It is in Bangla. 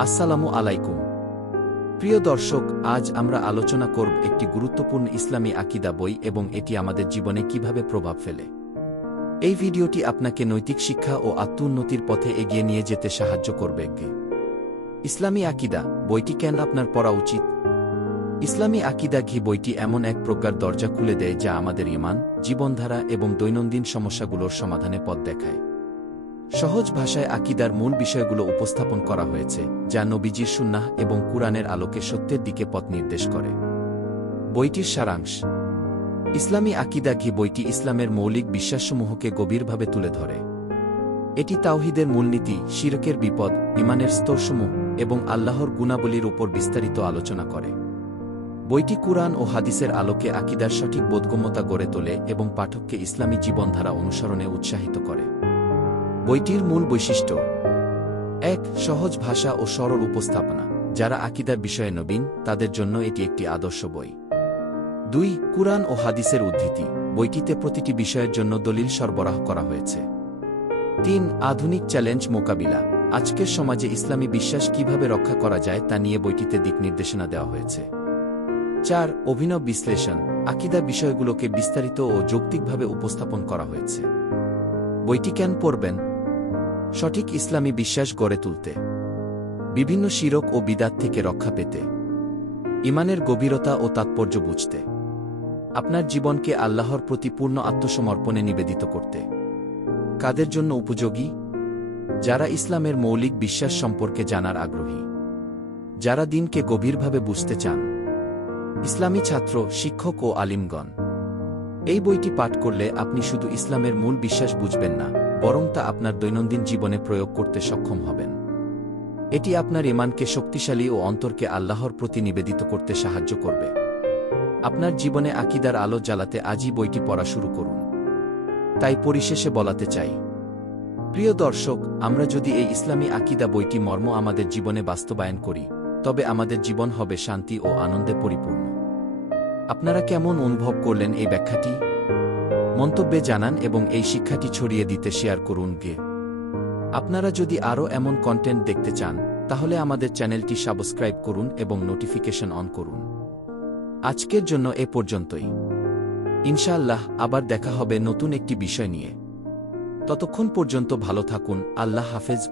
আসসালামু আলাইকুম প্রিয় দর্শক, আজ আমরা আলোচনা করব একটি গুরুত্বপূর্ণ ইসলামী আকীদা বই এবং এটি আমাদের জীবনে কিভাবে প্রভাব ফেলে। এই ভিডিওটি আপনাকে নৈতিক শিক্ষা ও আত্ম-উন্নতির পথে এগিয়ে নিয়ে যেতে সাহায্য করবে। ইসলামী আকীদা বইটি কেন আপনার পড়া উচিত? ইসলামী আকীদা বইটি এমন এক প্রজ্ঞার দরজা খুলে দেয় যা আমাদের ঈমান, জীবনধারা এবং দৈনন্দিন সমস্যাগুলোর সমাধানে পথ দেখায়। সহজ ভাষায় আকীদার মূল বিষয়গুলো উপস্থাপন করা হয়েছে, যা নবীজির সুন্নাহ এবং কুরআনের আলোকে সত্যের দিকে পথ নির্দেশ করে। বইটির সারাংশ। ইসলামী আকীদা বইটি ইসলামের মৌলিক বিশ্বাসসমূহকে গভীরভাবে তুলে ধরে। এটি তাওহীদের মূলনীতি, শিরকের বিপদ, ঈমানের স্তরসমূহ এবং আল্লাহর গুণাবলীর উপর বিস্তারিত আলোচনা করে। বইটি কুরআন ও হাদিসের আলোকে আকীদার সঠিক বোধগম্যতা গড়ে তোলে এবং পাঠককে ইসলামী জীবনধারা অনুসরণে উৎসাহিত করে। বইটির মূল বৈশিষ্ট্য: ১. সহজ ভাষা ও সরল উপস্থাপনা। যারা আকীদার বিষয়ে নবীন, তাদের জন্য এটি একটি আদর্শ বই। ২. কুরআন ও হাদিসের উদ্ধৃতি। বইটিতে প্রতিটি বিষয়ের জন্য দলিল সরবরাহ করা হয়েছে। ৩. আধুনিক চ্যালেঞ্জ মোকাবিলা। আজকের সমাজে ইসলামী বিশ্বাস কিভাবে রক্ষা করা যায় তা নিয়ে বইটিতে দিক নির্দেশনা দেওয়া হয়েছে। ৪. অভিনব বিশ্লেষণ। আকীদা বিষয়গুলোকে বিস্তারিত ও যৌক্তিকভাবে উপস্থাপন করা হয়েছে। বইটি কেন পড়বেন? সঠিক ইসলামী বিশ্বাস গড়ে তুলতে, বিভিন্ন শিরক ও বিদাত থেকে রক্ষা পেতে, ঈমানের গভীরতা ও তাৎপর্য বুঝতে, আপনার জীবনকে আল্লাহর প্রতি পূর্ণ আত্মসমর্পণে নিবেদিত করতে। কাদের জন্য উপযোগী? যারা ইসলামের মৌলিক বিশ্বাস সম্পর্কে জানার আগ্রহী, যারা দ্বীনকে গভীরভাবে বুঝতে চান, ইসলামী ছাত্র, শিক্ষক ও আলিমগণ। এই বইটি পাঠ করলে আপনি শুধু ইসলামের মূল বিশ্বাস বুঝবেন না, বরং তা আপনার দৈনন্দিন জীবনে প্রয়োগ করতে সক্ষম হবেন। এটি আপনার ঈমানকে শক্তিশালী ও অন্তরকে আল্লাহর প্রতি নিবেদিত করতে সাহায্য করবে। আপনার জীবনে আকীদার আলো জ্বালাতে আজই বইটি পড়া শুরু করুন। তাই পরিশেষে বলাতে চাই, প্রিয় দর্শক, আমরা যদি এই ইসলামী আকীদা বইটি মর্ম আমাদের জীবনে বাস্তবায়ন করি, তবে আমাদের জীবন হবে শান্তি ও আনন্দে পরিপূর্ণ। আপনারা কেমন অনুভব করলেন এই ব্যাখ্যাটি? মন্তব্যে জানান এবং এই শিক্ষাটি ছড়িয়ে দিতে শেয়ার করুন। আপনারা যদি আরও এমন কন্টেন্ট দেখতে চান, তাহলে আমাদের চ্যানেলটি সাবস্ক্রাইব করুন এবং নোটিফিকেশন অন করুন। আজকের জন্য এ পর্যন্তই। ইনশাআল্লাহ আবার দেখা হবে নতুন একটি বিষয় নিয়ে। ততক্ষণ পর্যন্ত ভালো থাকুন। আল্লাহ হাফেজ।